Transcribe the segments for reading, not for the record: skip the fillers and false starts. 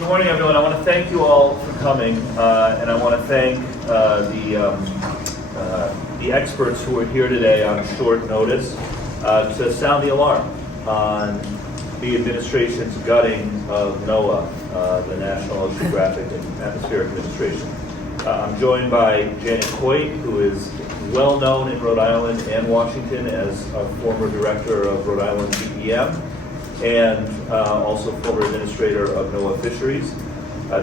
Good morning, everyone. I want to thank you all for coming, and I want to thank the experts who are here today on short notice to sound the alarm on the administration's gutting of NOAA, the National Oceanographic and Atmospheric Administration. I'm joined by Janet Coit, who is well known in Rhode Island and Washington as a former director of Rhode Island DEM and also former administrator of NOAA Fisheries.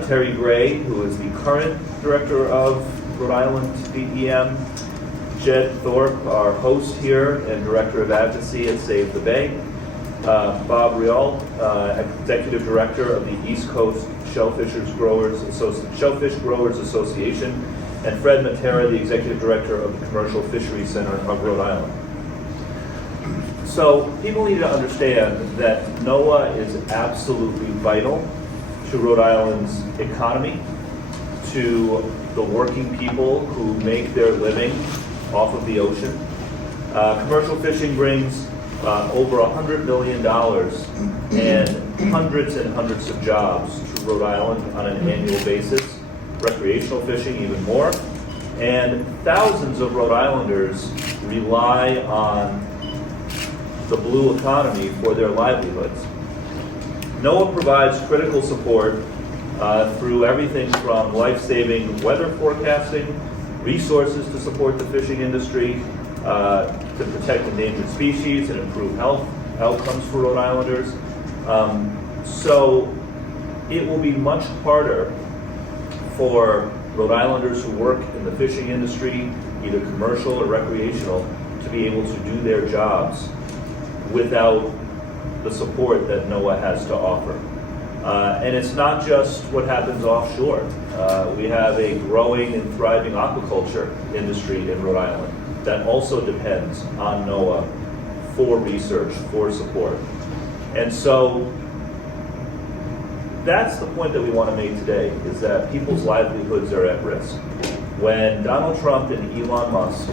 Terry Gray, who is the current director of Rhode Island DEM. Jed Thorpe, our host here and director of advocacy at Save the Bay. Bob Rial, executive director of the East Coast Shellfish Growers Association, and Fred Matera, the executive director of the Commercial Fisheries Center of Rhode Island. So people need to understand that NOAA is absolutely vital to Rhode Island's economy, to the working people who make their living off of the ocean. Commercial fishing brings over $100 million and hundreds and hundreds of jobs to Rhode Island on an annual basis. Recreational fishing even more. And thousands of Rhode Islanders rely on the blue economy for their livelihoods. NOAA provides critical support through everything from life-saving weather forecasting, resources to support the fishing industry, to protect endangered species and improve health outcomes for Rhode Islanders. So it will be much harder for Rhode Islanders who work in the fishing industry, either commercial or recreational, to be able to do their jobs without the support that NOAA has to offer. And it's not just what happens offshore. We have a growing and thriving aquaculture industry in Rhode Island that also depends on NOAA for research, for support. And so that's the point that we want to make today, is that people's livelihoods are at risk. When Donald Trump and Elon Musk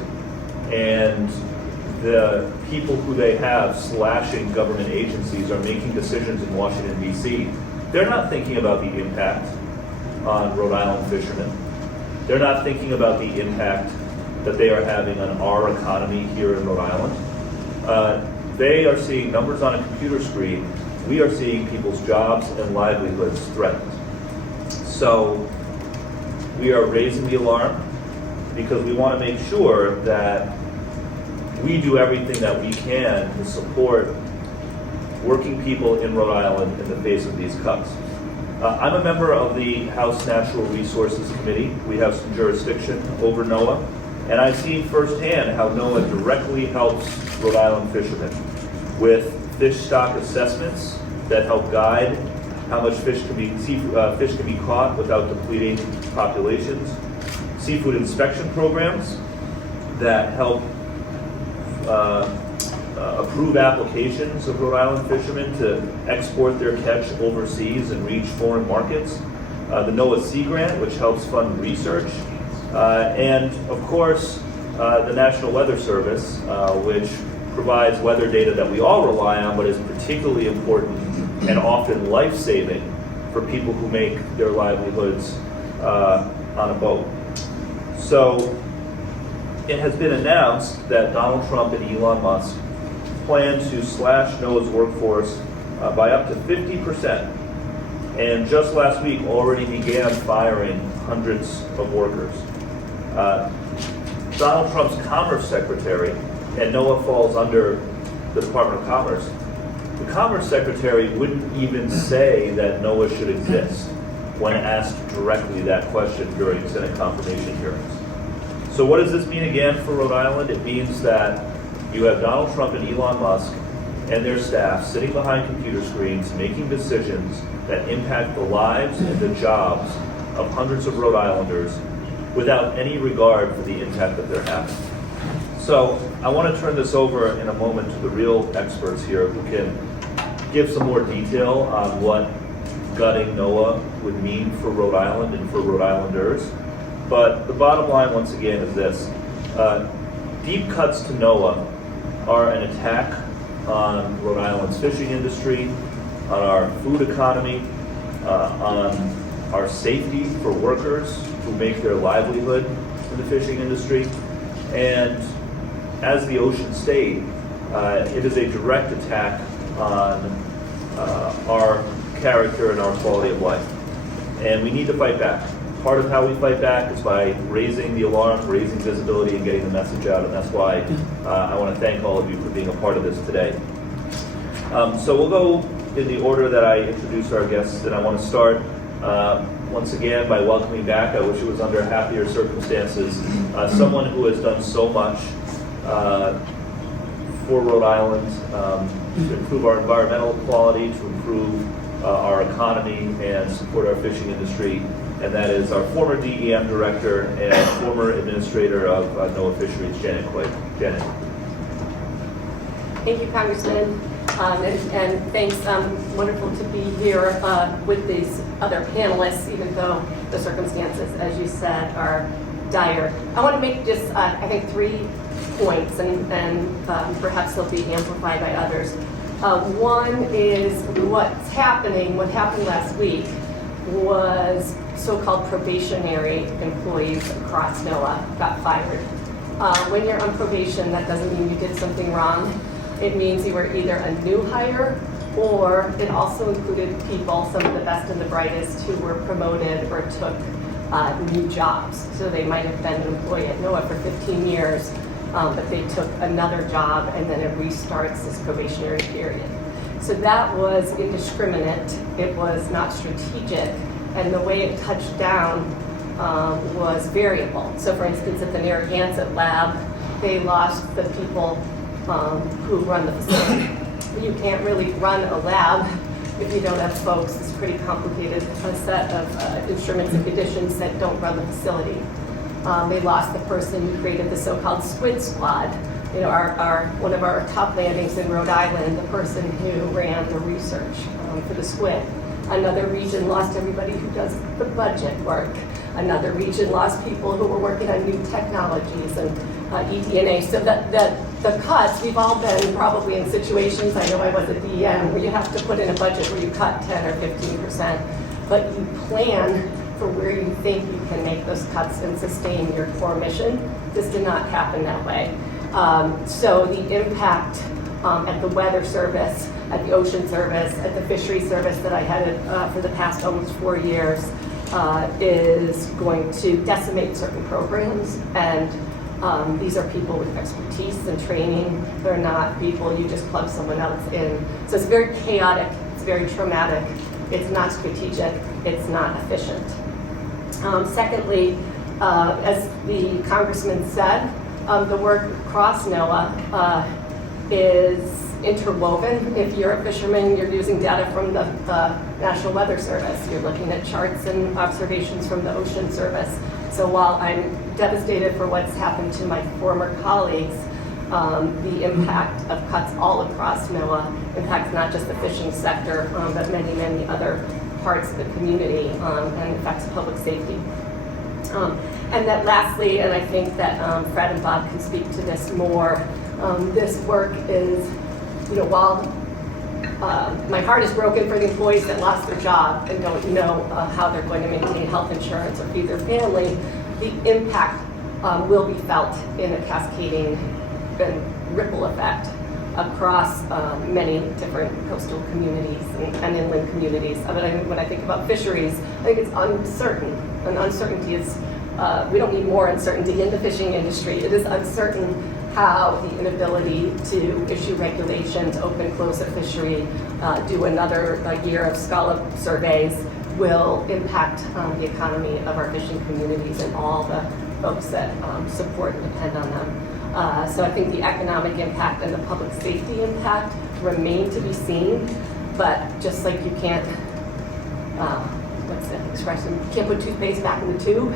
and the people who they have slashing government agencies are making decisions in Washington, D.C., they're not thinking about the impact on Rhode Island fishermen. They're not thinking about the impact that they are having on our economy here in Rhode Island. They are seeing numbers on a computer screen. We are seeing people's jobs and livelihoods threatened. So we are raising the alarm because we want to make sure that we do everything that we can to support working people in Rhode Island in the face of these cuts. I'm a member of the House Natural Resources Committee. We have some jurisdiction over NOAA, and I've seen firsthand how NOAA directly helps Rhode Island fishermen with fish stock assessments that help guide how much fish can be caught without depleting populations, seafood inspection programs that help approve applications of Rhode Island fishermen to export their catch overseas and reach foreign markets, the NOAA Sea Grant, which helps fund research, and of course the National Weather Service, which provides weather data that we all rely on, but is particularly important and often life-saving for people who make their livelihoods on a boat. So it has been announced that Donald Trump and Elon Musk plan to slash NOAA's workforce by up to 50%, and just last week already began firing hundreds of workers. Donald Trump's Commerce Secretary, and NOAA falls under the Department of Commerce, the Commerce Secretary wouldn't even say that NOAA should exist when asked directly that question during Senate confirmation hearings. So what does this mean again for Rhode Island? It means that you have Donald Trump and Elon Musk and their staff sitting behind computer screens making decisions that impact the lives and the jobs of hundreds of Rhode Islanders without any regard for the impact that they're having. So I want to turn this over in a moment to the real experts here who can give some more detail on what gutting NOAA would mean for Rhode Island and for Rhode Islanders. But the bottom line, once again, is this. Deep cuts to NOAA are an attack on Rhode Island's fishing industry, on our food economy, on our safety for workers who make their livelihood in the fishing industry. And as the ocean state, it is a direct attack on our character and our quality of life. And we need to fight back. Part of how we fight back is by raising the alarm, raising visibility, and getting the message out. And that's why I want to thank all of you for being a part of this today. So we'll go in the order that I introduced our guests, and I want to start once again by welcoming back, I wish it was under happier circumstances, someone who has done so much for Rhode Island to improve our environmental quality, to improve our economy, and support our fishing industry. And that is our former DEM director and former administrator of NOAA Fisheries, Janet Quaid. Janet. Thank you, Congressman, and thanks. Wonderful to be here with these other panelists, even though the circumstances, as you said, are dire. I want to make just, I think, 3 points, and perhaps they'll be amplified by others. One is what's happening. What happened last week was so-called probationary employees across NOAA got fired. When you're on probation, that doesn't mean you did something wrong. It means you were either a new hire, or it also included people, some of the best and the brightest, who were promoted or took new jobs. So they might have been an employee at NOAA for 15 years, but they took another job, and then it restarts this probationary period. So that was indiscriminate. It was not strategic. And the way it touched down was variable. So for instance, at the Narragansett lab, they lost the people who run the facility. You can't really run a lab if you don't have folks. It's pretty complicated, a set of instruments and conditions that don't run the facility. They lost the person who created the so-called squid squad. You know, one of our top landings in Rhode Island, the person who ran the research for the squid. Another region lost everybody who does the budget work. Another region lost people who were working on new technologies and eDNA. So the cuts, we've all been probably in situations, I know I was at DEM, where you have to put in a budget where you cut 10 or 15%, but you plan for where you think you can make those cuts and sustain your core mission. This did not happen that way. So the impact at the Weather Service, at the Ocean Service, at the Fishery Service that I headed for the past almost 4 years is going to decimate certain programs. And these are people with expertise and training. They're not people you just plug someone else in. So it's very chaotic, it's very traumatic, it's not strategic, it's not efficient. Secondly, as the Congressman said, the work across NOAA is interwoven. If you're a fisherman, you're using data from the National Weather Service. You're looking at charts and observations from the Ocean Service. So while I'm devastated for what's happened to my former colleagues, the impact of cuts all across NOAA impacts not just the fishing sector, but many, many other parts of the community, and affects public safety. And that lastly, and I think that Fred and Bob can speak to this more, this work is, you know, while my heart is broken for the employees that lost their job and don't know how they're going to maintain health insurance or feed their family, the impact will be felt in a cascading and ripple effect across many different coastal communities and inland communities. I mean, when I think about fisheries, I think it's uncertain. And uncertainty is, we don't need more uncertainty in the fishing industry. It is uncertain how the inability to issue regulations, open, close a fishery, do another year of scallop surveys will impact the economy of our fishing communities and all the folks that support and depend on them. So I think the economic impact and the public safety impact remain to be seen, but just like you can't, what's the expression, you can't put toothpaste back in the tube.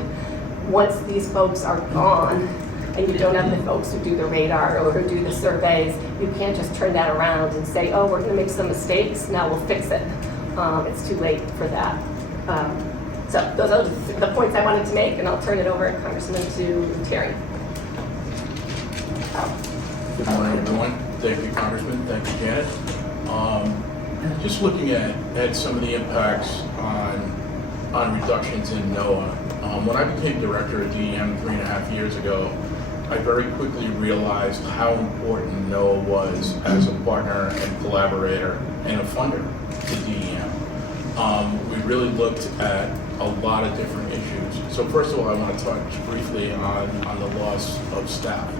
Once these folks are gone, and you don't have the folks who do the radar or who do the surveys, you can't just turn that around and say, oh, we're going to make some mistakes, now we'll fix it. It's too late for that. So those are the points I wanted to make, and I'll turn it over, Congressman, to Terry. Good morning, everyone. Thank you, Congressman. Thank you, Janet. Just looking at some of the impacts on reductions in NOAA. When I became director of DEM 3.5 years ago, I very quickly realized how important NOAA was as a partner and collaborator and a funder to DEM. We really looked at a lot of different issues. So first of all, I want to touch briefly on the loss of staff.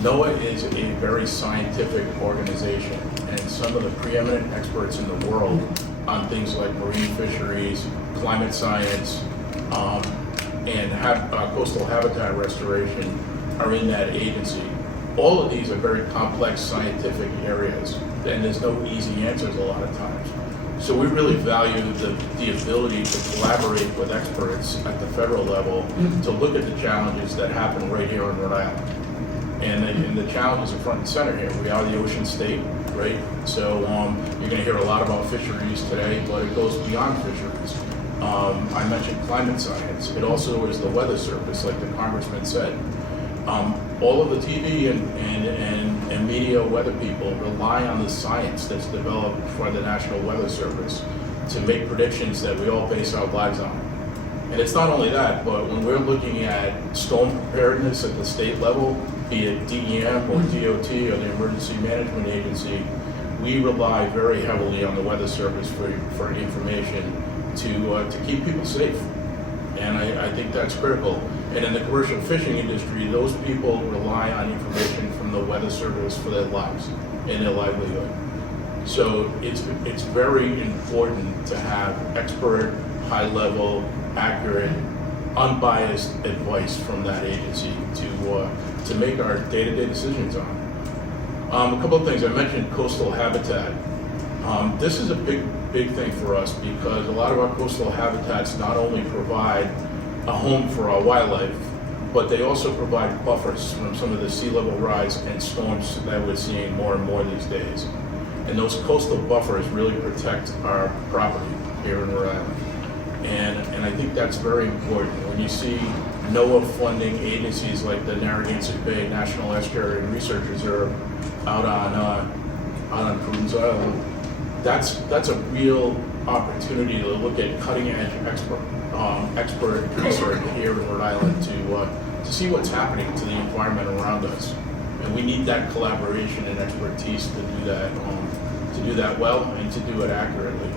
NOAA is a very scientific organization, and some of the preeminent experts in the world on things like marine fisheries, climate science, and coastal habitat restoration are in that agency. All of these are very complex scientific areas, and there's no easy answers a lot of times. So we really value the ability to collaborate with experts at the federal level to look at the challenges that happen right here in Rhode Island. And the challenges are front and center here. We are the ocean state, right? So you're going to hear a lot about fisheries today, but it goes beyond fisheries. I mentioned climate science. It also is the weather service, like the congressman said. All of the TV and media weather people rely on the science that's developed for the National Weather Service to make predictions that we all base our lives on. And it's not only that, but when we're looking at storm preparedness at the state level, be it DEM or DOT or the Emergency Management Agency, we rely very heavily on the Weather Service for information to keep people safe. And I think that's critical. And in the commercial fishing industry, those people rely on information from the Weather Service for their lives and their livelihood. So it's very important to have expert, high-level, accurate, unbiased advice from that agency to make our day-to-day decisions on. A couple of things. I mentioned coastal habitat. This is a big thing for us because a lot of our coastal habitats not only provide a home for our wildlife, but they also provide buffers from some of the sea level rise and storms that we're seeing more and more these days. And those coastal buffers really protect our property here in Rhode Island. And I think that's very important. When you see NOAA funding agencies like the Narragansett Bay National Estuary and Research Reserve out on Providence Island, that's a real opportunity to look at cutting edge expert research here in Rhode Island to see what's happening to the environment around us. And we need that collaboration and expertise to do that well and to do it accurately.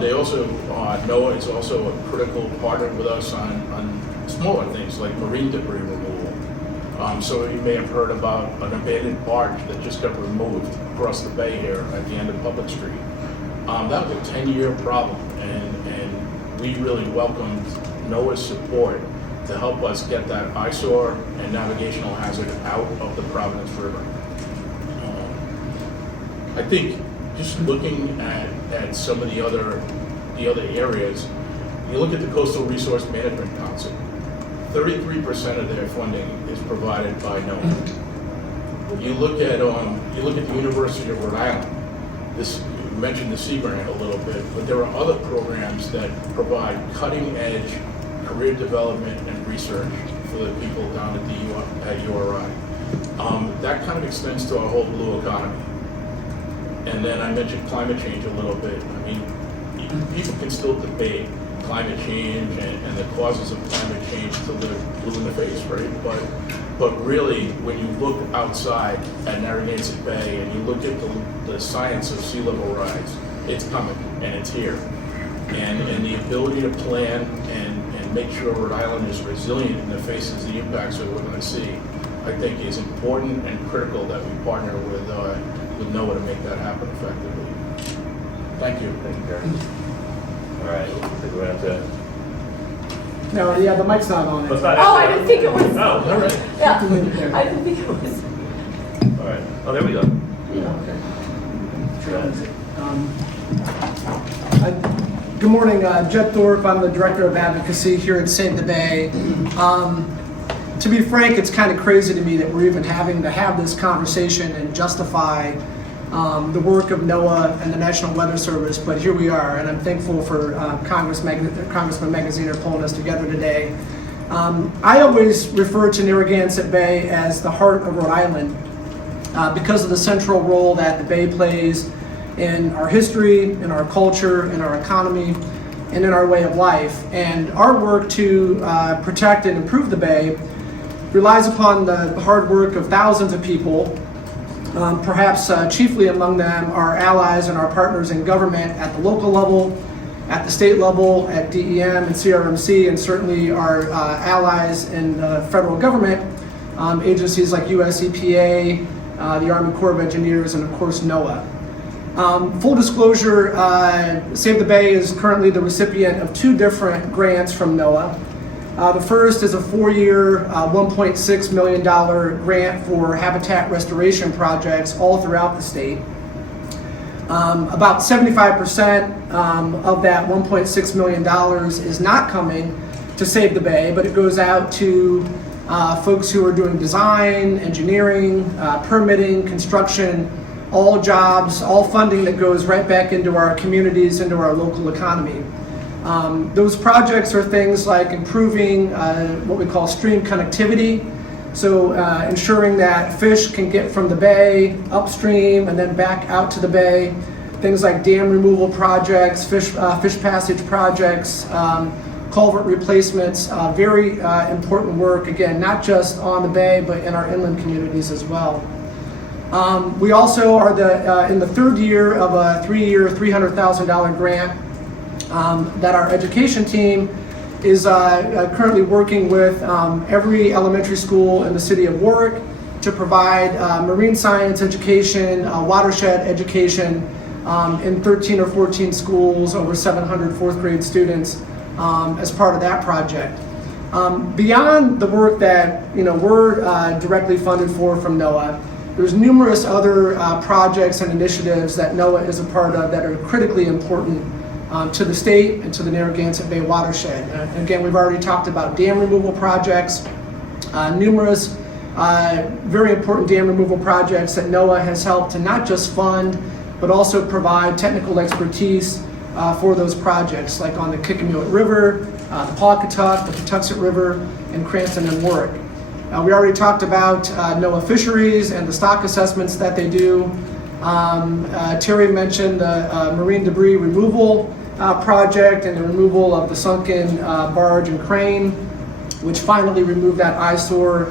They also, NOAA is also a critical partner with us on smaller things like marine debris removal. So you may have heard about an abandoned barge that just got removed across the bay here at the end of Public Street. That was a 10-year problem, and we really welcomed NOAA's support to help us get that eyesore and navigational hazard out of the Providence River. I think just looking at some of the other areas, you look at the Coastal Resource Management Council, 33% of their funding is provided by NOAA. You look at the University of Rhode Island. You mentioned the Sea Grant a little bit, but there are other programs that provide cutting-edge career development and research for the people down at URI. That kind of extends to our whole blue economy. And then I mentioned climate change a little bit. I mean, people can still debate climate change and the causes of climate change till they're blue in the face, right? But really, when you look outside at Narragansett Bay and you look at the science of sea level rise, it's coming and it's here. And the ability to plan and make sure Rhode Island is resilient in the face of the impacts that we're going to see, I think is important and critical that we partner with NOAA to make that happen effectively. Thank you. Thank you, Gary. All right, I think we're going to have to... No, yeah, the mic's not on. Let's not Oh, I didn't think it was. Oh, all right. Yeah, I didn't think it was. All right. Oh, there we go. Good morning, Jed Thorpe. I'm the Director of Advocacy here at Save the Bay. To be frank, it's kind of crazy to me that we're even having to have this conversation and justify the work of NOAA and the National Weather Service, but here we are, and I'm thankful for Congressman Magaziner pulling us together today. I always refer to Narragansett Bay as the heart of Rhode Island because of the central role that the Bay plays in our history, in our culture, in our economy, and in our way of life. And our work to protect and improve the Bay relies upon the hard work of thousands of people, perhaps chiefly among them our allies and our partners in government at the local level, at the state level, at DEM and CRMC, and certainly our allies in the federal government, agencies like US EPA, the Army Corps of Engineers, and of course NOAA. Full disclosure, Save the Bay is currently the recipient of 2 different grants from NOAA. The first is a 4-year, $1.6 million grant for habitat restoration projects all throughout the state. About 75% of that $1.6 million is not coming to Save the Bay, but it goes out to folks who are doing design, engineering, permitting, construction, all jobs, all funding that goes right back into our communities, into our local economy. Those projects are things like improving what we call stream connectivity, so ensuring that fish can get from the bay upstream and then back out to the bay. Things like dam removal projects, fish passage projects, culvert replacements, very important work, again, not just on the bay, but in our inland communities as well. We also are in the 3rd year of a 3-year, $300,000 grant that our education team is currently working with every elementary school in the city of Warwick to provide marine science education, watershed education in 13 or 14 schools, over 700 4th grade students as part of that project. Beyond the work that we're directly funded from NOAA, there's numerous other projects and initiatives that NOAA is a part of that are critically important to the state and to the Narragansett Bay watershed. And again, we've already talked about dam removal projects, numerous very important dam removal projects that NOAA has helped to not just fund, but also provide technical expertise for those projects, like on the Kickamuit River, the Pawcatuck, the Patuxent River, and Cranston and Warwick. We already talked about NOAA fisheries and the stock assessments that they do. Terry mentioned the marine debris removal project and the removal of the sunken barge and crane, which finally removed that eyesore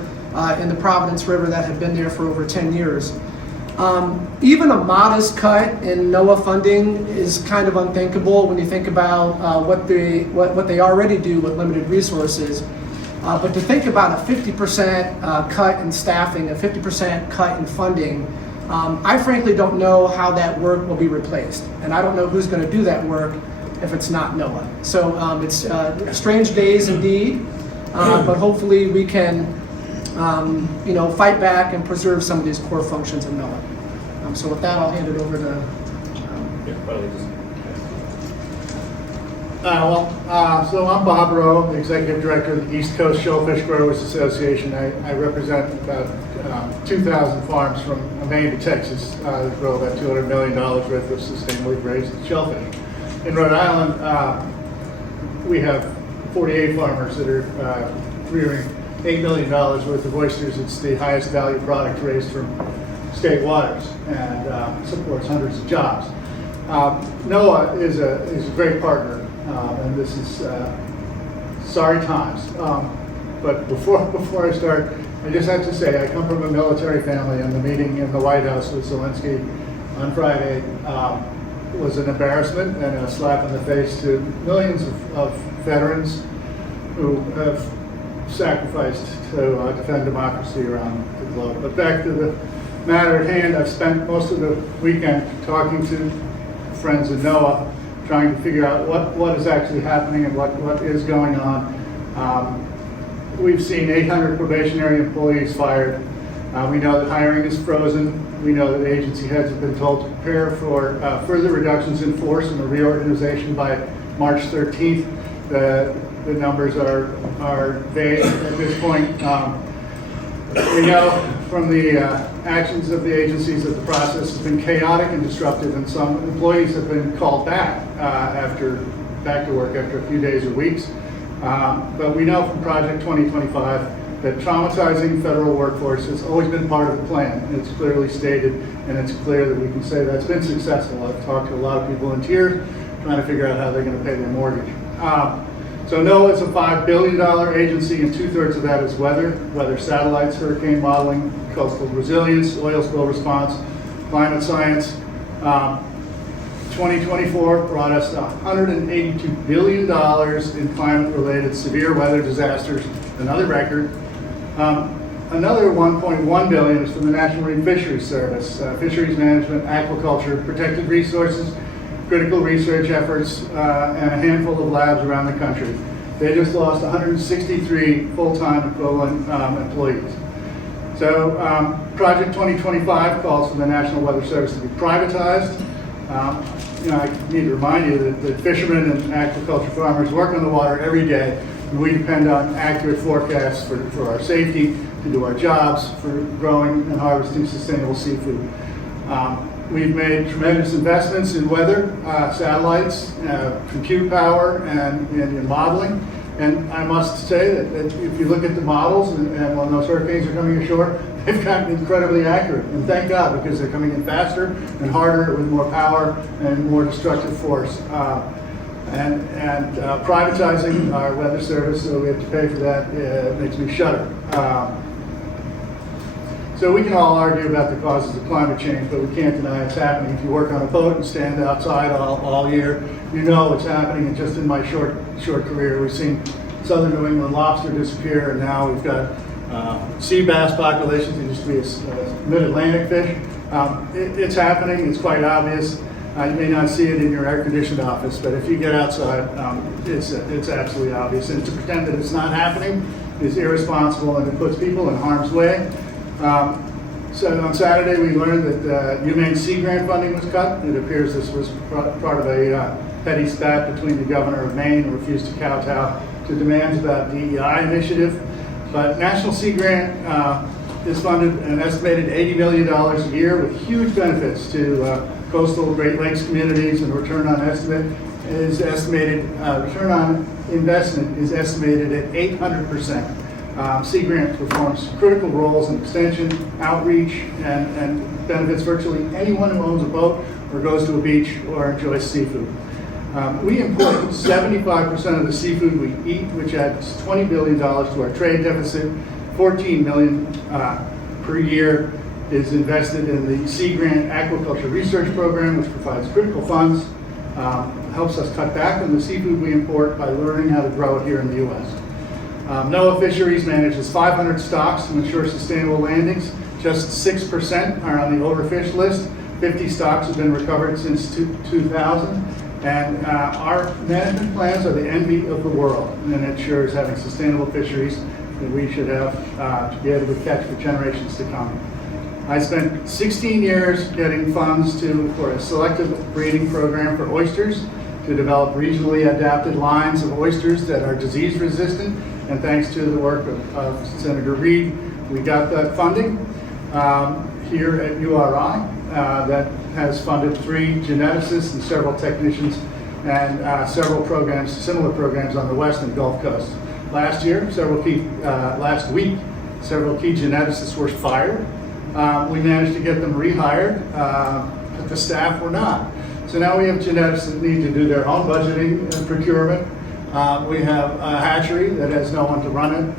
in the Providence River that had been there for over 10 years. Even a modest cut in NOAA funding is kind of unthinkable when you think about what they already do with limited resources. But to think about a 50% cut in staffing, a 50% cut in funding, I frankly don't know how that work will be replaced. And I don't know who's going to do that work if it's not NOAA. So it's strange days indeed, but hopefully we can fight back and preserve some of these core functions in NOAA. So with that, I'll hand it over to... So I'm Bob Rowe, the Executive Director of the East Coast Shellfish Growers Association. I represent about 2,000 farms from Maine to Texas that grow about $200 million worth of sustainably raised shellfish. In Rhode Island, we have 48 farmers that are rearing $8 million worth of oysters. It's the highest value product raised from state waters and supports hundreds of jobs. NOAA is a great partner. And this is sorry times. But before I start, I just have to say I come from a military family, and the meeting in the White House with Zelensky on Friday was an embarrassment and a slap in the face to millions of veterans who have sacrificed to defend democracy around the globe. But back to the matter at hand, I've spent most of the weekend talking to friends in NOAA, trying to figure out what is actually happening and what is going on. We've seen 800 probationary employees fired. We know that hiring is frozen. We know that agency heads have been told to prepare for further reductions in force and a reorganization by March 13th. The numbers are vague at this point. We know from the actions of the agencies that the process has been chaotic and disruptive, and some employees have been called back back to work after a few days or weeks. But we know from Project 2025 that traumatizing federal workforce has always been part of the plan. It's clearly stated, and it's clear that we can say that's been successful. I've talked to a lot of people in tears trying to figure out how they're going to pay their mortgage. So NOAA is a $5 billion agency, and 2/3 of that is weather satellites, hurricane modeling, coastal resilience, oil spill response, climate science. 2024 brought us $182 billion in climate-related severe weather disasters, another record. Another $1.1 billion is from the National Marine Fisheries Service, fisheries management, aquaculture, protected resources, critical research efforts, and a handful of labs around the country. They just lost 163 full-time equivalent employees. So Project 2025 calls for the National Weather Service to be privatized. I need to remind you that fishermen and aquaculture farmers work on the water every day, and we depend on accurate forecasts for our safety, to do our jobs, for growing and harvesting sustainable seafood. We've made tremendous investments in weather, satellites, compute power, and in modeling. And I must say that if you look at the models, and when those hurricanes are coming ashore, they've gotten incredibly accurate. And thank God, because they're coming in faster and harder with more power and more destructive force. Privatizing our weather service, so we have to pay for that, makes me shudder. So we can all argue about the causes of climate change, but we can't deny it's happening. If you work on a boat and stand outside all year, you know it's happening. And just in my short career, we've seen southern New England lobster disappear, and now we've got sea bass populations. It used to be a mid-Atlantic fish. It's happening. It's quite obvious. You may not see it in your air-conditioned office, but if you get outside, it's absolutely obvious. And to pretend that it's not happening is irresponsible, and it puts people in harm's way. So on Saturday, we learned that humane sea grant funding was cut. It appears this was part of a petty spat between the governor of Maine, who refused to kowtow to demands about DEI initiative. But National Sea Grant is funded an estimated $80 million a year with huge benefits to coastal Great Lakes communities, and return on investment is estimated at 800%. Sea Grant performs critical roles in extension, outreach, and benefits virtually anyone who owns a boat or goes to a beach or enjoys seafood. We import 75% of the seafood we eat, which adds $20 billion to our trade deficit. $14 million per year is invested in the Sea Grant Aquaculture Research Program, which provides critical funds, helps us cut back on the seafood we import by learning how to grow it here in the U.S. NOAA Fisheries manages 500 stocks to ensure sustainable landings. Just 6% are on the overfished list. 50 stocks have been recovered since 2000. And our management plans are the envy of the world, and it ensures having sustainable fisheries that we should have to be able to catch for generations to come. I spent 16 years getting funds for a selective breeding program for oysters to develop regionally adapted lines of oysters that are disease resistant. And thanks to the work of Senator Reid, we got that funding here at URI that has funded 3 geneticists and several technicians, and several programs, similar programs on the West and Gulf Coast. Last week, several key geneticists were fired. We managed to get them rehired, but the staff were not. So now we have geneticists that need to do their own budgeting and procurement. We have a hatchery that has no one to run it.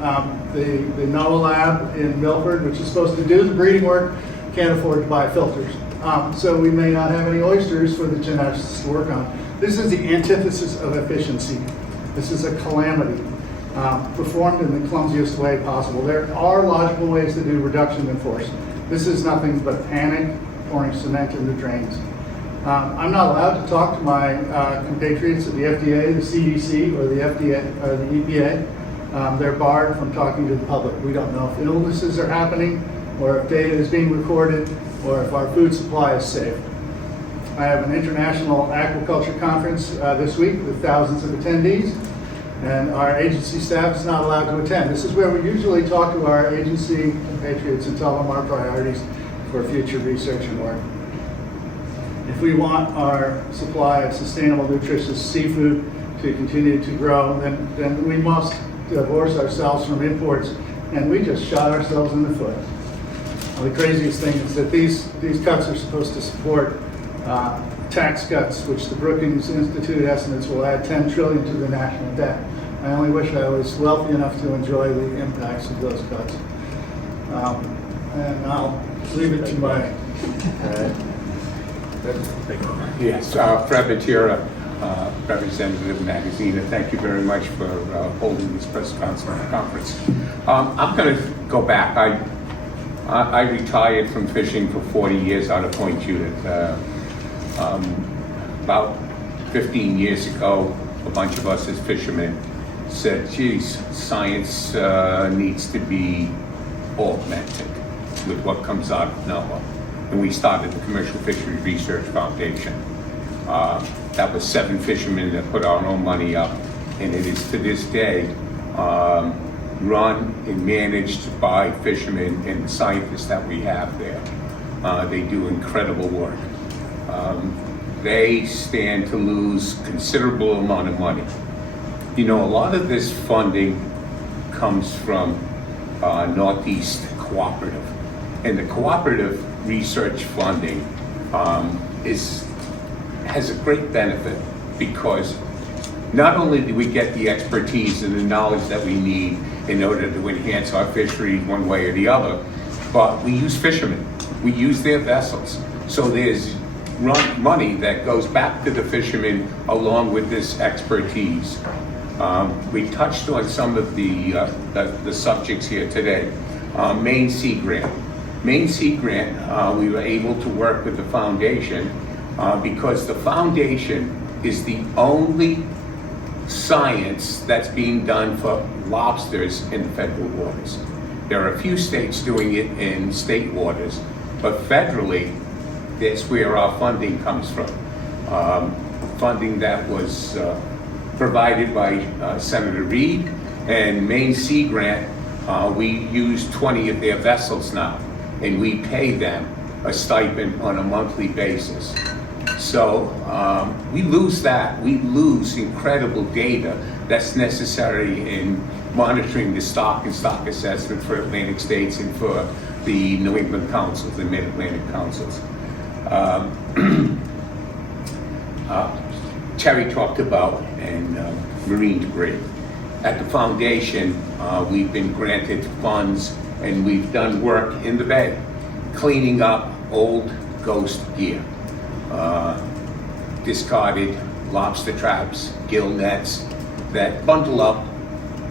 The NOAA lab in Milford, which is supposed to do the breeding work, can't afford to buy filters. So we may not have any oysters for the geneticists to work on. This is the antithesis of efficiency. This is a calamity performed in the clumsiest way possible. There are logical ways to do reduction in force. This is nothing but panic, pouring cement in the drains. I'm not allowed to talk to my compatriots at the FDA, the CDC, or the EPA. They're barred from talking to the public. We don't know if illnesses are happening, or if data is being recorded, or if our food supply is safe. I have an international aquaculture conference this week with thousands of attendees, and our agency staff is not allowed to attend. This is where we usually talk to our agency compatriots and tell them our priorities for future research and work. If we want our supply of sustainable, nutritious seafood to continue to grow, then we must divorce ourselves from imports and we just shot ourselves in the foot. The craziest thing is that these cuts are supposed to support tax cuts, which the Brookings Institute estimates will add $10 trillion to the national debt. I only wish I was wealthy enough to enjoy the impacts of those cuts. And I'll leave it to my... Yes, Fred Batira, Representative Magaziner, thank you very much for holding this press conference. I'm going to go back. I retired from fishing for 40 years out of Point Judith. About 15 years ago, a bunch of us as fishermen said, geez, science needs to be augmented with what comes out of NOAA. And we started the Commercial Fishery Research Foundation. That was 7 fishermen that put our own money up, and it is to this day run and managed by fishermen and the scientists that we have there. They do incredible work. They stand to lose considerable amount of money. You know, a lot of this funding comes from Northeast Cooperative, and the cooperative research funding has a great benefit, because not only do we get the expertise and the knowledge that we need in order to enhance our fishery one way or the other, but we use fishermen. We use their vessels. So there's money that goes back to the fishermen along with this expertise. We touched on some of the subjects here today. Maine Sea Grant. Maine Sea Grant, we were able to work with the foundation because the foundation is the only science that's being done for lobsters in the federal waters. There are a few states doing it in state waters, but federally, that's where our funding comes from. Funding that was provided by Senator Reed, and Maine Sea Grant, we use 20 of their vessels now, and we pay them a stipend on a monthly basis. So we lose that. We lose incredible data that's necessary in monitoring the stock and stock assessment for Atlantic states and for the New England councils, the Mid-Atlantic councils. Terry talked about marine debris. At the foundation, we've been granted funds and we've done work in the bay, cleaning up old ghost gear, discarded lobster traps, gill nets that bundle up.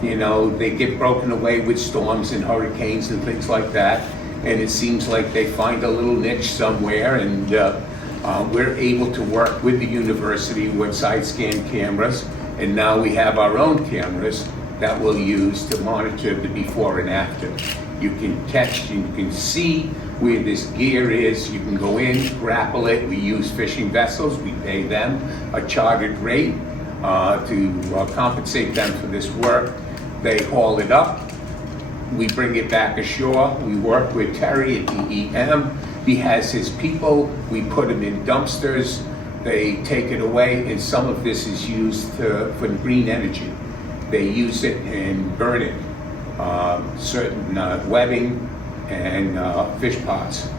You know, they get broken away with storms and hurricanes and things like that, and it seems like they find a little niche somewhere, and we're able to work with the university with side scan cameras, and now we have our own cameras that we'll use to monitor the before and after. You can catch, you can see where this gear is, you can go in, grapple it. We use fishing vessels, we pay them a chartered rate to compensate them for this work. They haul it up, we bring it back ashore, we work with Terry at DEM. He has his people, we put them in dumpsters, they take it away, and some of this is used for green energy. They use it and burn it, certain webbing and fish pots.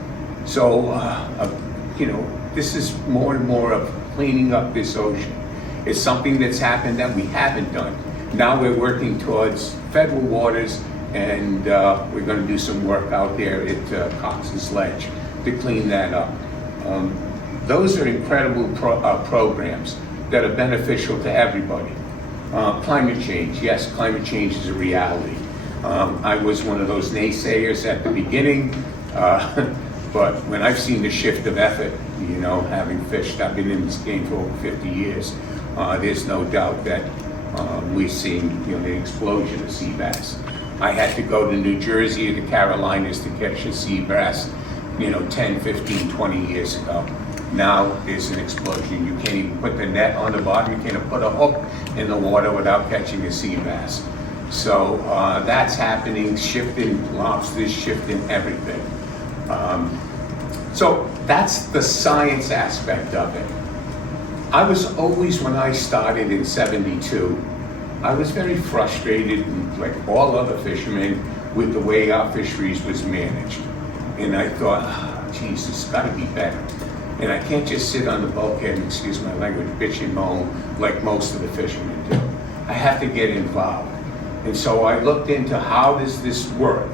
So, you know, this is more and more of cleaning up this ocean. It's something that's happened that we haven't done. Now we're working towards federal waters, and we're going to do some work out there at Cox's Ledge to clean that up. Those are incredible programs that are beneficial to everybody. Climate change, yes, climate change is a reality. I was one of those naysayers at the beginning, but when I've seen the shift of effort, you know, having fished, I've been in this game for over 50 years, there's no doubt that we're seeing, you know, the explosion of sea bass. I had to go to New Jersey or the Carolinas to catch a sea bass, you know, 10, 15, 20 years ago. Now there's an explosion. You can't even put the net on the bottom. You can't put a hook in the water without catching a sea bass. So that's happening, shifting lobsters, shifting everything. So that's the science aspect of it. I was always, when I started in '72, I was very frustrated, and like all other fishermen, with the way our fisheries was managed. And I thought, oh, geez, this has got to be better. And I can't just sit on the bulkhead and, excuse my language, bitch and moan like most of the fishermen do. I have to get involved. And so I looked into how does this work?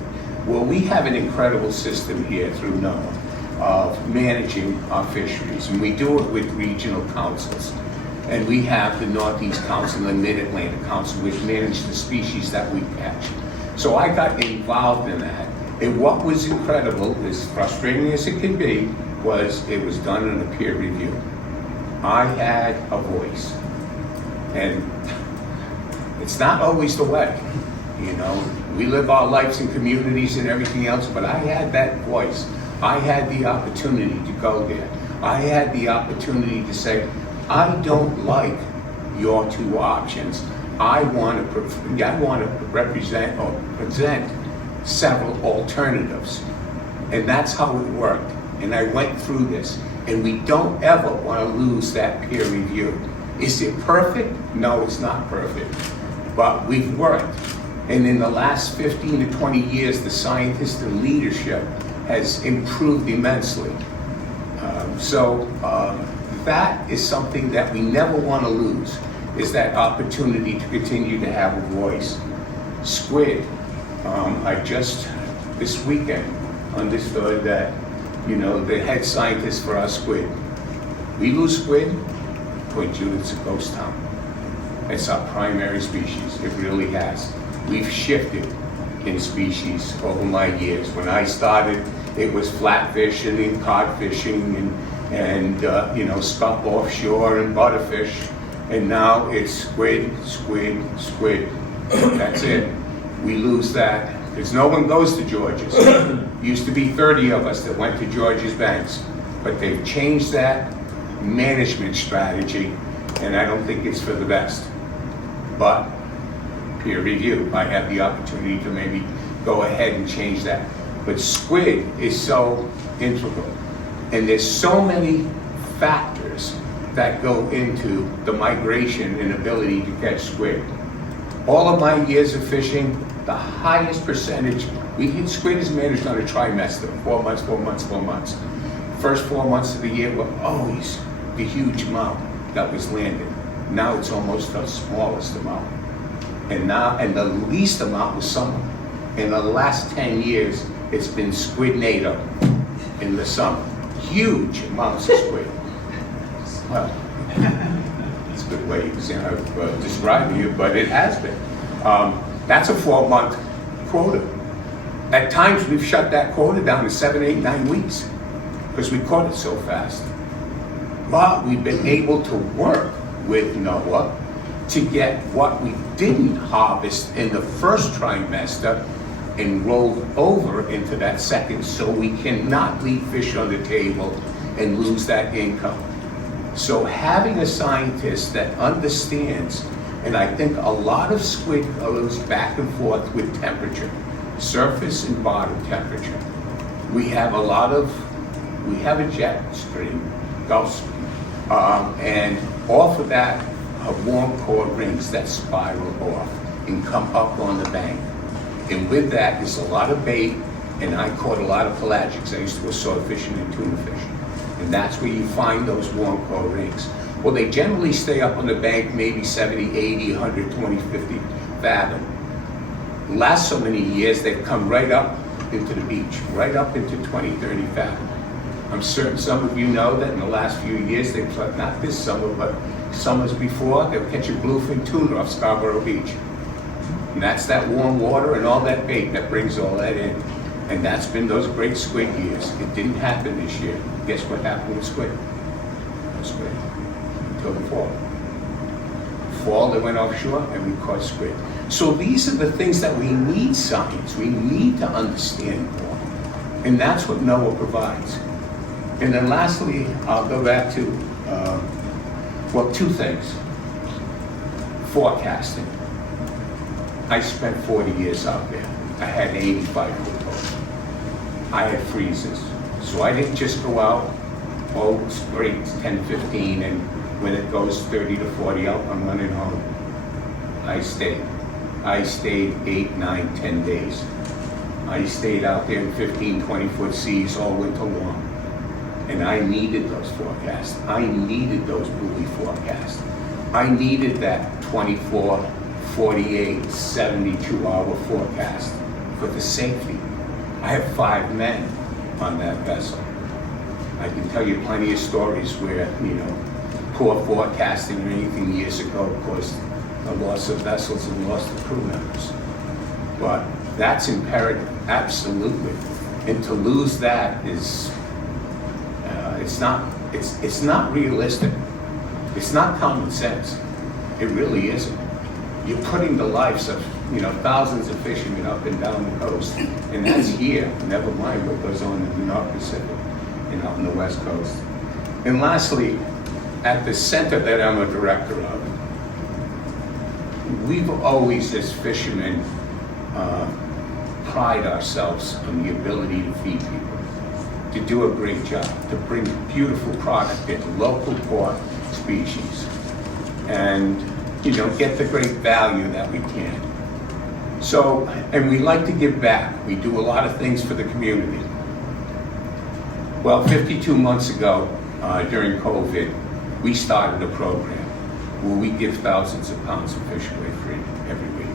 Well, we have an incredible system here through NOAA of managing our fisheries, and we do it with regional councils. And we have the Northeast Council and Mid-Atlantic Council, which manage the species that we catch. So I got involved in that. And what was incredible, as frustrating as it can be, was it was done in a peer review. I had a voice. And it's not always the way, you know. We live our lives in communities and everything else, but I had that voice. I had the opportunity to go there. I had the opportunity to say, I don't like your two options. I want to represent or present several alternatives. And that's how it worked. And I went through this. And we don't ever want to lose that peer review. Is it perfect? No, it's not perfect. But we've worked. And in the last 15 to 20 years, the scientists and leadership has improved immensely. That is something that we never want to lose, is that opportunity to continue to have a voice. Squid, I just this weekend understood that, you know, the head scientist for our squid, we lose squid, Point Judith's a ghost town. It's our primary species, it really has. We've shifted in species over my years. When I started, it was flatfish and cod fishing and you know, scup offshore and butterfish. And now it's squid, squid, squid. That's it. We lose that because no one goes to George's. Used to be 30 of us that went to George's Banks, but they've changed that management strategy, and I don't think it's for the best. But peer review, I have the opportunity to maybe go ahead and change that. But squid is so integral, and there's so many factors that go into the migration and ability to catch squid. All of my years of fishing, the highest percentage, squid is managed on a trimester, 4 months, 4 months, 4 months. First 4 months of the year were always the huge amount that was landed. Now it's almost the smallest amount. And the least amount was summer. In the last 10 years, it's been squid NATO in the summer. Huge amounts of squid. Well, it's a good way of describing it, but it has been. That's a 4-month quota. At times, we've shut that quota down to 7, 8, 9 weeks because we caught it so fast. But we've been able to work with NOAA to get what we didn't harvest in the first trimester and rolled over into that second, so we cannot leave fish on the table and lose that income. So having a scientist that understands, and I think a lot of squid goes back and forth with temperature, surface and bottom temperature. We have a jet stream, Gulf Stream, and off of that are warm core rings that spiral off and come up on the bank. And with that is a lot of bait, and I caught a lot of pelagics. I used to go swordfishing and tuna fishing. And that's where you find those warm core rings. Well, they generally stay up on the bank maybe 70, 80, 120, 50 fathom. Last so many years, they've come right up into the beach, right up into 20, 30 fathom. I'm certain some of you know that in the last few years, they've, not this summer, but summers before, they'll catch a bluefin tuna off Scarborough Beach. And that's that warm water and all that bait that brings all that in. And that's been those great squid years. It didn't happen this year. Guess what happened with squid? No squid. Until the fall. Fall, they went offshore and we caught squid. So these are the things that we need science. We need to understand more. And that's what NOAA provides. And then lastly, I'll go back to, two things. Forecasting. I spent 40 years out there. I had 85-foot boats. I had freezers. So I didn't just go out, it's great, it's 10, 15, and when it goes 30 to 40 out, I'm running home. I stayed 8, 9, 10 days. I stayed out there in 15, 20-foot seas all winter long. And I needed those forecasts. I needed those buoy forecasts. I needed that 24, 48, 72-hour forecast for the safety. I have 5 men on that vessel. I can tell you plenty of stories where, poor forecasting or anything years ago caused a loss of vessels and loss of crew members. But that's imperative, absolutely. And to lose that is, it's not realistic. It's not common sense. It really isn't. You're putting the lives of, thousands of fishermen up and down the coast, and that's here, never mind what goes on in the North Pacific and out in the West Coast. And lastly, at the center that I'm a director of, we've always, as fishermen, pride ourselves on the ability to feed people, to do a great job, to bring beautiful product in local port species, and get the great value that we can. So, and we like to give back. We do a lot of things for the community. Well, 52 months ago, during COVID, we started a program where we give thousands of pounds of fish away free every week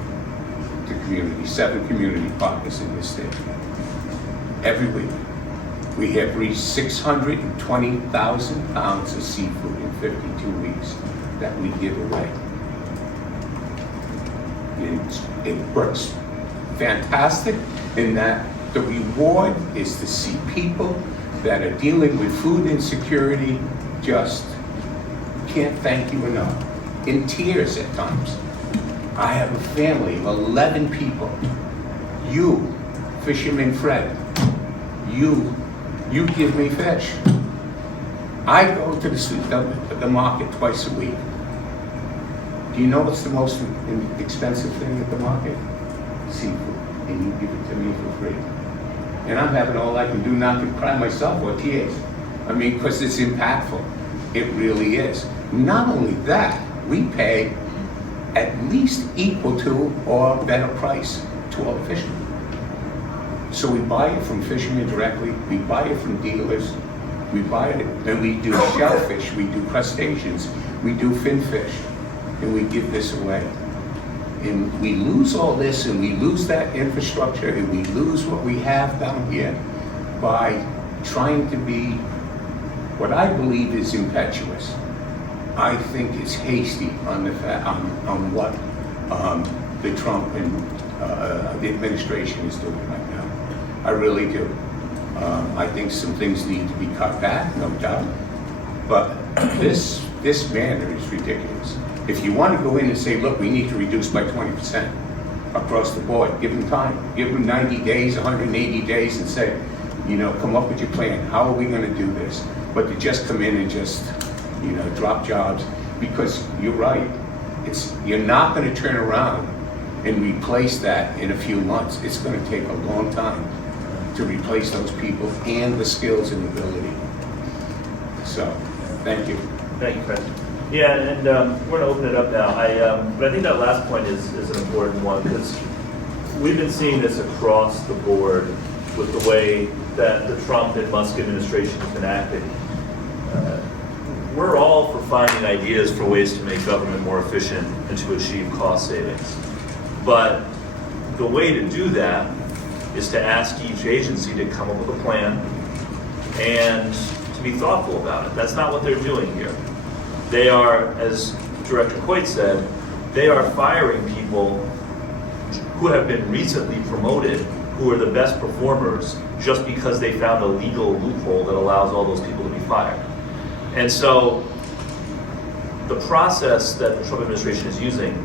to community, 7 community partners in this state. Every week. We have reached 620,000 pounds of seafood in 52 weeks that we give away. It works fantastic in that the reward is to see people that are dealing with food insecurity just can't thank you enough. In tears at times. I have a family of 11 people. You, Fisherman Fred, you give me fish. I go to the market twice a week. Do you know what's the most expensive thing at the market? Seafood. And you give it to me for free. And I'm having all I can do not to cry myself or tears. I mean, because it's impactful. It really is. Not only that, we pay at least equal to or better price to all the fishermen. So we buy it from fishermen directly, we buy it from dealers, we buy it, and we do shellfish, we do crustaceans, we do finfish, and we give this away. And we lose all this, and we lose that infrastructure, and we lose what we have down here by trying to be what I believe is impetuous. I think it's hasty on what the Trump and the administration is doing right now. I really do. I think some things need to be cut back, no doubt. But this manner is ridiculous. If you want to go in and say, look, we need to reduce by 20% across the board, give them time. Give them 90 days, 180 days and say, come up with your plan. How are we going to do this? But to just come in and just drop jobs, because you're right. You're not going to turn around and replace that in a few months. It's going to take a long time to replace those people and the skills and ability. So, thank you. Thank you, Fred. Yeah, and we're going to open it up now. But I think that last point is an important one, because we've been seeing this across the board with the way that the Trump and Musk administration has been acting. We're all for finding ideas for ways to make government more efficient and to achieve cost savings. But the way to do that is to ask each agency to come up with a plan and to be thoughtful about it. That's not what they're doing here. They are, as Director Coit said, they are firing people who have been recently promoted, who are the best performers, just because they found a legal loophole that allows all those people to be fired. And so the process that the Trump administration is using,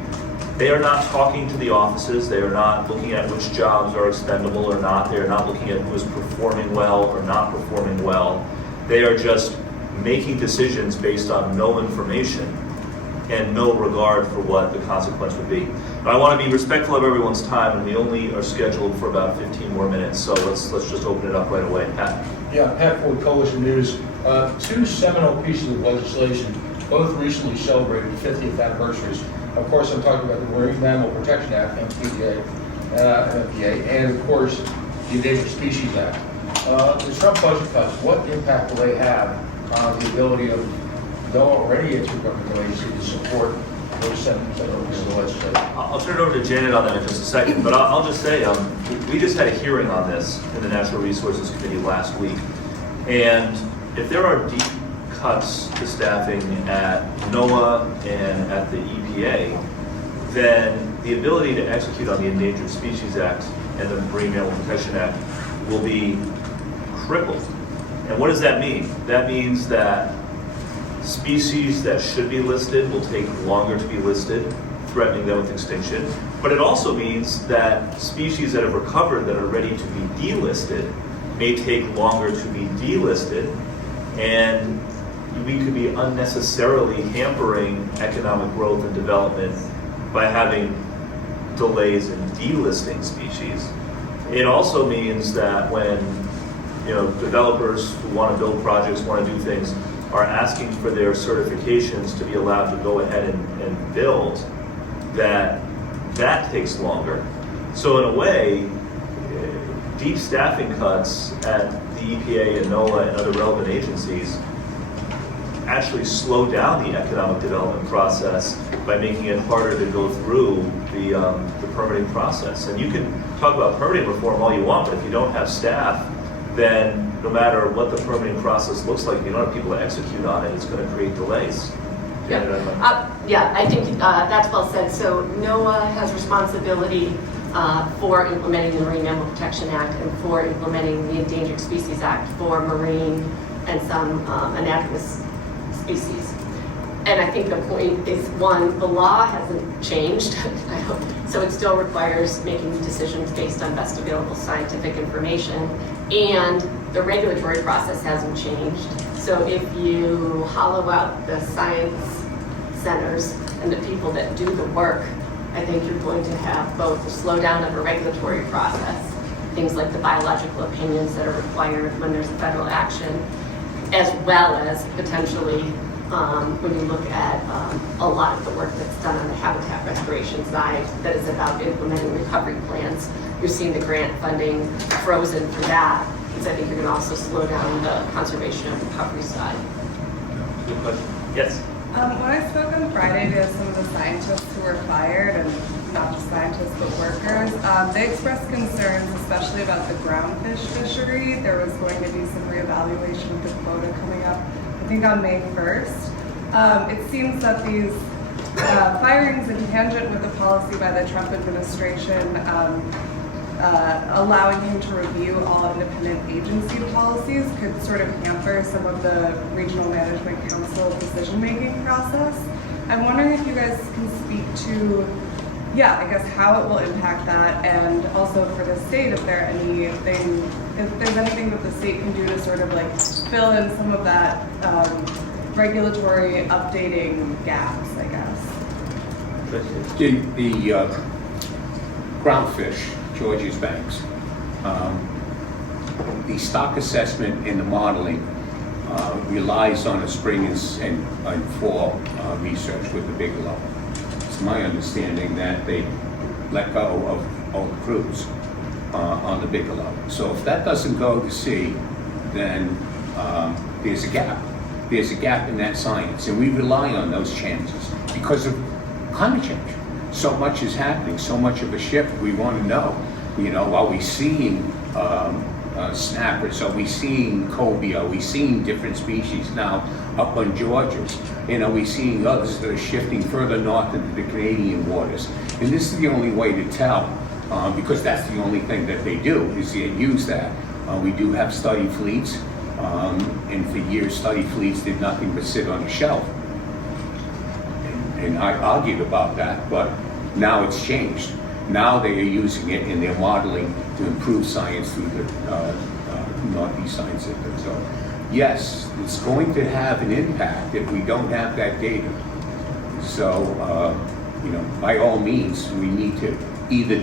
they are not talking to the offices, they are not looking at which jobs are expendable or not, they are not looking at who is performing well or not performing well. They are just making decisions based on no information and no regard for what the consequence would be. But I want to be respectful of everyone's time, and we only are scheduled for about 15 more minutes, so let's just open it up right away. Pat. Yeah, Pat Ford, Coalition News. 2 seminal pieces of legislation, both recently celebrated 50th anniversaries. Of course, I'm talking about the Marine Mammal Protection Act, MPA, and of course, the Endangered Species Act. The Trump budget cuts, what impact will they have on the ability of NOAA or any intergovernmental agency to support those sentiments that are in the legislation? I'll turn it over to Janet on that in just a second, but I'll just say, we just had a hearing on this in the Natural Resources Committee last week. And if there are deep cuts to staffing at NOAA and at the EPA, then the ability to execute on the Endangered Species Act and the Marine Mammal Protection Act will be crippled. And what does that mean? That means that species that should be listed will take longer to be listed, threatening them with extinction. But it also means that species that have recovered that are ready to be delisted may take longer to be delisted, and we could be unnecessarily hampering economic growth and development by having delays in delisting species. It also means that when developers who want to build projects, want to do things, are asking for their certifications to be allowed to go ahead and build, that takes longer. So in a way, deep staffing cuts at the EPA and NOAA and other relevant agencies actually slow down the economic development process by making it harder to go through the permitting process. And you can talk about permitting reform all you want, but if you don't have staff, then no matter what the permitting process looks like, if you don't have people to execute on it, it's going to create delays. Yeah, I think that's well said. So NOAA has responsibility for implementing the Marine Mammal Protection Act and for implementing the Endangered Species Act for marine and some anadromous species. And I think the point is, one, the law hasn't changed, I hope, so it still requires making decisions based on best available scientific information, and the regulatory process hasn't changed. So if you hollow out the science centers and the people that do the work, I think you're going to have both a slowdown of a regulatory process, things like the biological opinions that are required when there's a federal action, as well as potentially when you look at a lot of the work that's done on the habitat restoration side that is about implementing recovery plans. You're seeing the grant funding frozen for that, because I think you're going to also slow down the conservation and recovery side. Good question. Yes? When I spoke on Friday to some of the scientists who were fired, and not just scientists but workers, they expressed concerns, especially about the groundfish fishery. There was going to be some reevaluation of the quota coming up, I think on May 1st. It seems that these firings in tangent with the policy by the Trump administration allowing him to review all independent agency policies could sort of hamper some of the regional management council decision-making process. I'm wondering if you guys can speak to, I guess how it will impact that, and also for the state, if there's anything that the state can do to sort of like fill in some of that regulatory updating gaps, I guess. The groundfish, George's banks, the stock assessment and the modeling relies on a spring and fall research with the Bigelow. It's my understanding that they let go of all the crews on the Bigelow. So if that doesn't go to sea, then there's a gap. There's a gap in that science, and we rely on those chances because of climate change. So much is happening, so much of a shift. We want to know, are we seeing snappers? Are we seeing cobia? Are we seeing different species now up on Georges? And are we seeing others that are shifting further north into the Canadian waters? And this is the only way to tell, because that's the only thing that they do, is they use that. We do have study fleets, and for years study fleets did nothing but sit on a shelf. And I argued about that, but now it's changed. Now they are using it and they're modeling to improve science through the Northeast Science Center. So yes, it's going to have an impact if we don't have that data. So, by all means, we need to either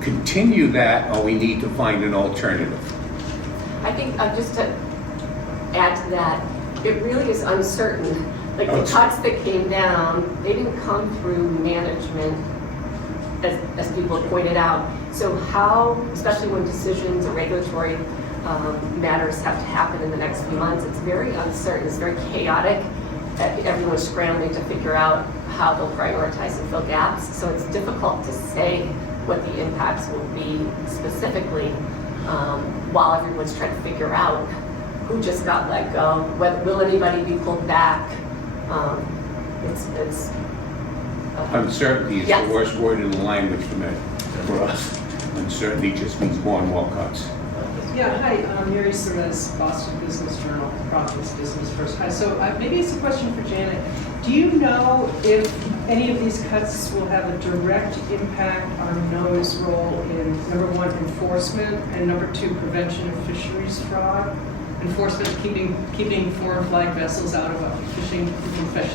continue that or we need to find an alternative. I think just to add to that, it really is uncertain. Like the cuts that came down, they didn't come through management as people have pointed out. So how, especially when decisions or regulatory matters have to happen in the next few months, it's very uncertain, it's very chaotic. Everyone's scrambling to figure out how they'll prioritize and fill gaps. So it's difficult to say what the impacts will be specifically while everyone's trying to figure out who just got let go, will anybody be pulled back? It's Uncertainty is Yes. the worst word in the language for us. Uncertainty just means more and more cuts. Yeah, hi, I'm Mary Cerez, Boston Business Journal, Providence Business First. Hi, so maybe it's a question for Janet. Do you know if any of these cuts will have a direct impact on NOAA's role in, number one, enforcement, and number two, prevention of fisheries fraud? Enforcement, keeping foreign flag vessels out of fishing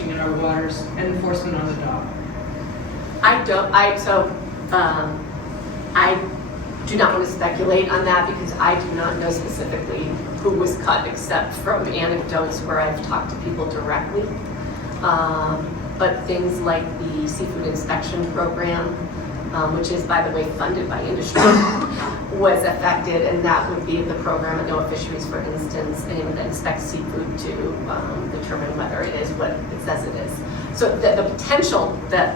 in our waters, and enforcement on the dock. I do not want to speculate on that because I do not know specifically who was cut except from anecdotes where I've talked to people directly. But things like the seafood inspection program, which is, by the way, funded by industry, was affected, and that would be the program at NOAA Fisheries, for instance, and that inspects seafood to determine whether it is what it says it is. So the potential that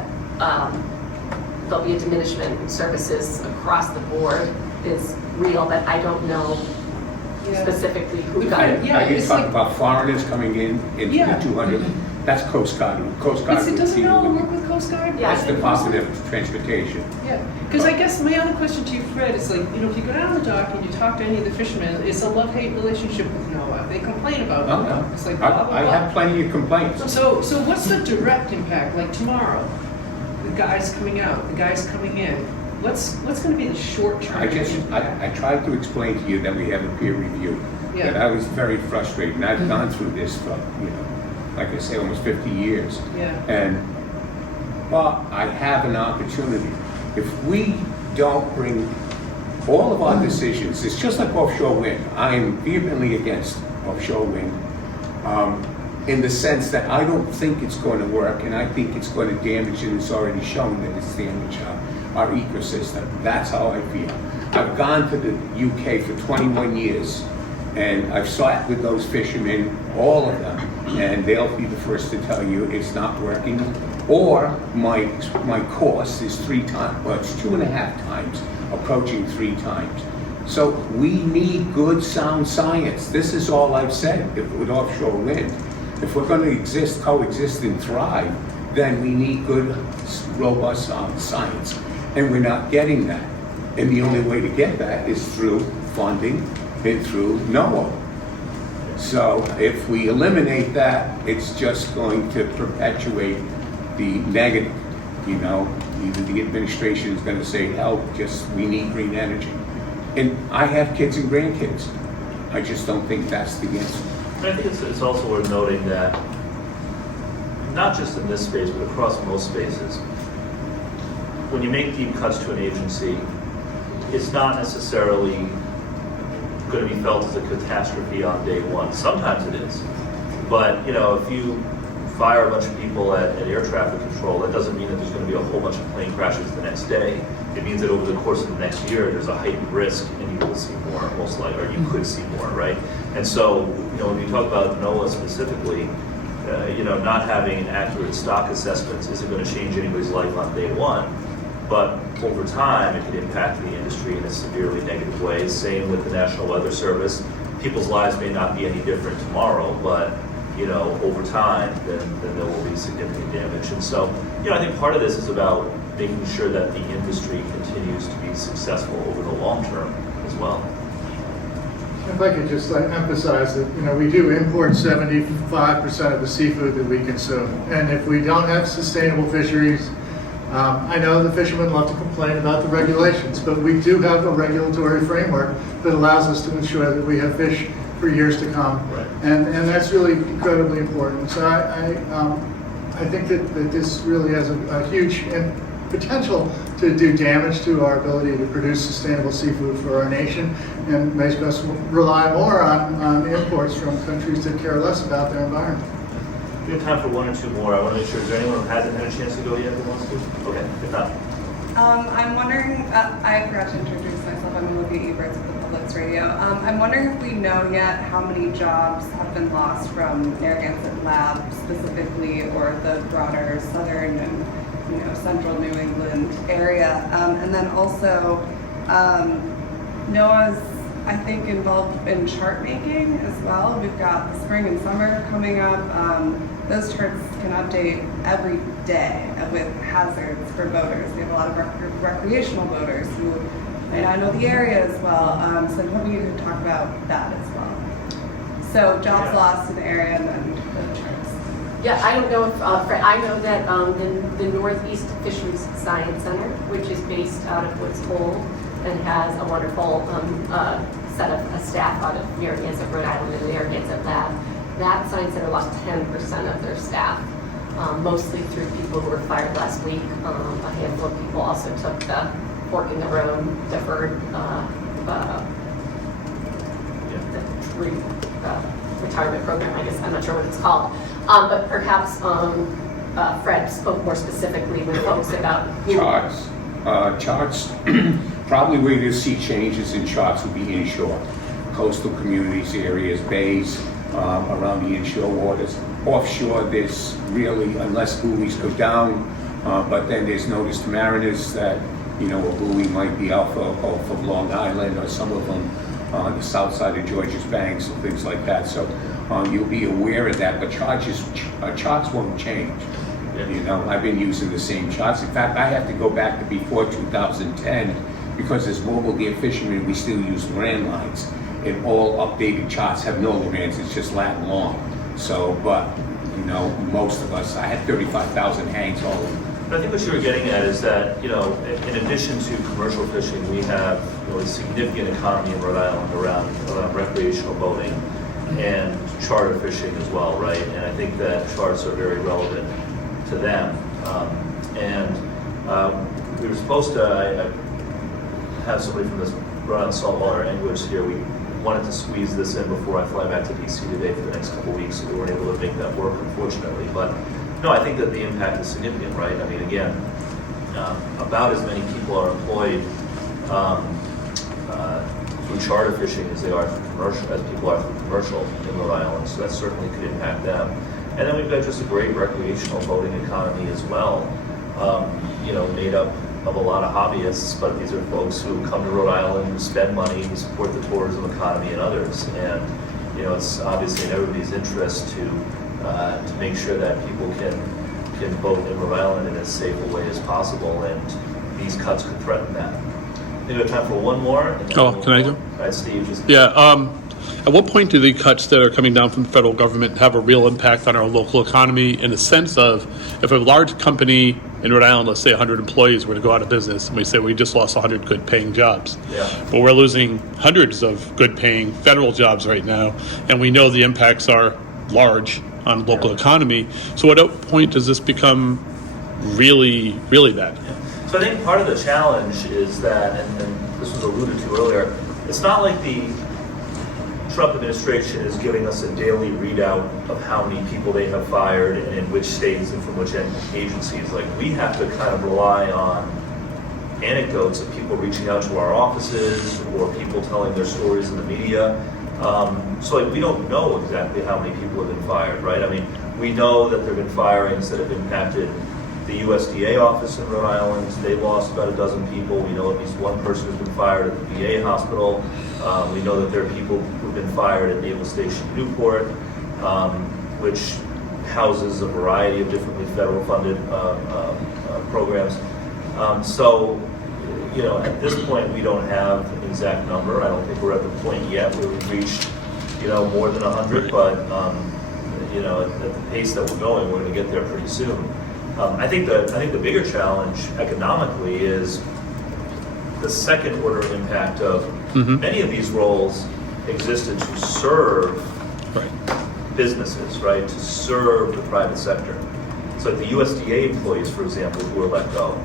there'll be a diminishment in services across the board is real, but I don't know specifically who got it. Yeah, Are you it's talking like- about foreigners coming in into Yeah. the 200? That's Coast Guard. Coast Guard would Doesn't deal NOAA with work with Coast Guard? Yeah. That's Department of Transportation. Yeah, because I guess my other question to you, Fred, is like, you know, if you go down the dock and you talk to any of the fishermen, it's a love-hate relationship with NOAA. They complain about Oh, NOAA. no. It's like blah, blah, blah. I have plenty of complaints. So what's the direct impact? Like tomorrow, the guys coming out, the guys coming in. What's going to be the short-term impact? I tried to explain to you that we have a peer review. Yeah. That I was very frustrated, and I've gone through this for, like I say, almost 50 years. Yeah. But I have an opportunity. If we don't bring all of our decisions, it's just like offshore wind. I am vehemently against offshore wind in the sense that I don't think it's going to work, and I think it's going to damage, and it's already shown that it's damaged our ecosystem. That's how I feel. I've gone to the UK for 21 years, and I've sat with those fishermen, all of them, and they'll be the first to tell you it's not working. Or my cost is 3 times, well, it's 2.5 times, approaching 3 times. So we need good, sound science. This is all I've said with offshore wind. If we're going to coexist, and thrive, then we need good, robust science. And we're not getting that. And the only way to get that is through funding and through NOAA. So if we eliminate that, it's just going to perpetuate the negative. Either the administration is going to say, hell, we need green energy. And I have kids and grandkids. I just don't think that's the answer. I think it's also worth noting that, not just in this space, but across most spaces, when you make deep cuts to an agency, it's not necessarily going to be felt as a catastrophe on day one. Sometimes it is. But, if you fire a bunch of people at air traffic control, that doesn't mean that there's going to be a whole bunch of plane crashes the next day. It means that over the course of the next year, there's a heightened risk, and you will see more, most likely, or you could see more, right? And so, when you talk about NOAA specifically, not having an accurate stock assessments isn't going to change anybody's life on day one. But over time, it could impact the industry in a severely negative way. Same with the National Weather Service. People's lives may not be any different tomorrow, but over time, then there will be significant damage. And so, I think part of this is about making sure that the industry continues to be successful over the long term as well. If I could just emphasize that, we do import 75% of the seafood that we consume. And if we don't have sustainable fisheries, I know the fishermen love to complain about the regulations, but we do have a regulatory framework that allows us to ensure that we have fish for years to come. Right. And that's really incredibly important. So I think that this really has a huge potential to do damage to our ability to produce sustainable seafood for our nation and make us rely more on imports from countries that care less about their environment. We have time for 1 or 2 more. I want to make sure, is there anyone who hasn't had a chance to go yet who wants to? Okay, if not, I'm wondering, I forgot to introduce myself. I'm Olivia Eberts with the Public's Radio. I'm wondering if we know yet how many jobs have been lost from Narragansett Lab specifically, or the broader southern and central New England area. And then also, NOAA's, I think, involved in chart making as well. We've got the spring and summer coming up. Those charts can update every day with hazards for boaters. We have a lot of recreational boaters who may not know the area as well. So I'm hoping you could talk about that as well. So jobs lost in the area and then the charts. Yeah, I don't know if, I know that the Northeast Fisheries Science Center, which is based out of Woods Hole and has a wonderful set of a staff out of Narragansett, Rhode Island, and the Narragansett Lab, that science center lost 10% of their staff, mostly through people who were fired last week. A handful of people also took the fork in the road, deferred retirement program, I guess. I'm not sure what it's called. But perhaps Fred spoke more specifically with folks about Charts. Charts, probably where you'll see changes in charts will be inshore. Coastal communities, areas, bays, around the inshore waters. Offshore, there's really, unless buoys go down, but then there's notice to mariners that, a buoy might be off of Long Island, or some of them on the south side of Georges Banks and things like that. So you'll be aware of that, but charts won't change. I've been using the same charts. In fact, I have to go back to before 2010, because as mobile gear fishermen, we still use landlines. And all updated charts have no Lorans, it's just lat long. So, but, most of us, I had 35,000 hangs all in. But I think what you were getting at is that, in addition to commercial fishing, we have a significant economy in Rhode Island around recreational boating and charter fishing as well, right? And I think that charts are very relevant to them. We were supposed to have somebody from this Rhode Island Saltwater Anglers here. We wanted to squeeze this in before I fly back to DC today for the next couple of weeks, so we weren't able to make that work, unfortunately. But no, I think that the impact is significant, right? I mean, again, about as many people are employed through charter fishing as they are through commercial, as people are through commercial in Rhode Island, so that certainly could impact them. And then we've got just a great recreational boating economy as well, made up of a lot of hobbyists, but these are folks who come to Rhode Island, who spend money, who support the tourism economy and others. And, it's obviously in everybody's interest to make sure that people can boat in Rhode Island in as safe a way as possible, and these cuts could threaten that. I think we have time for one more. Can I go? All right, Steve. At what point do the cuts that are coming down from the federal government have a real impact on our local economy, in the sense of, if a large company in Rhode Island, let's say 100 employees, were to go out of business, and we say we just lost 100 good paying jobs, but we're losing hundreds of good paying federal jobs right now, and we know the impacts are large on local economy. So at what point does this become really, really bad? So I think part of the challenge is that, and this was alluded to earlier, it's not like the Trump administration is giving us a daily readout of how many people they have fired and in which states and from which agencies. Like, we have to kind of rely on anecdotes of people reaching out to our offices or people telling their stories in the media. So we don't know exactly how many people have been fired, right? I mean, we know that there have been firings that have impacted the USDA office in Rhode Island. They lost about a dozen people. We know at least one person has been fired at the VA hospital. We know that there are people who've been fired at Naval Station Newport, which houses a variety of differently federal funded programs. At this point, we don't have an exact number. I don't think we're at the point yet where we've reached, more than 100, but, at the pace that we're going, we're going to get there pretty soon. I think the bigger challenge economically is the second order impact of many of these roles existed to serve businesses, right? To serve the private sector. So the USDA employees, for example, who were let go,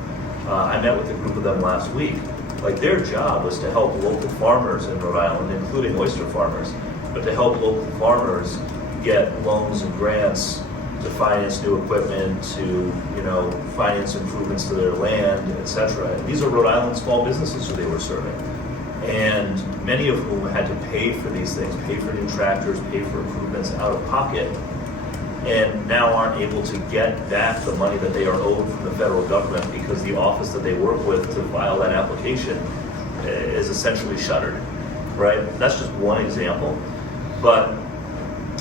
I met with a group of them last week. Like, their job was to help local farmers in Rhode Island, including oyster farmers, but to help local farmers get loans and grants to finance new equipment, to, you know, finance improvements to their land, etc. And these are Rhode Island small businesses who they were serving. And many of whom had to pay for these things, pay for new tractors, pay for improvements out of pocket, and now aren't able to get back the money that they are owed from the federal government because the office that they work with to file that application is essentially shuttered, right? That's just one example. But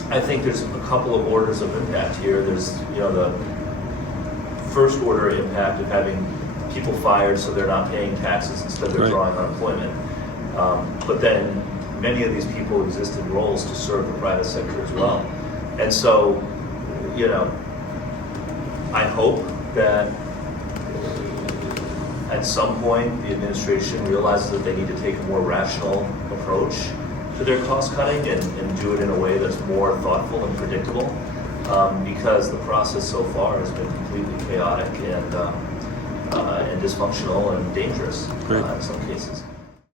I think there's a couple of orders of impact here. There's, you know, the first order impact of having people fired so they're not paying taxes, instead they're Right. drawing unemployment. But then many of these people exist in roles to serve the private sector as well. And so, you know, I hope that at some point the administration realizes that they need to take a more rational approach to their cost cutting and do it in a way that's more thoughtful and predictable, because the process so far has been completely chaotic and dysfunctional and dangerous Right. in some cases.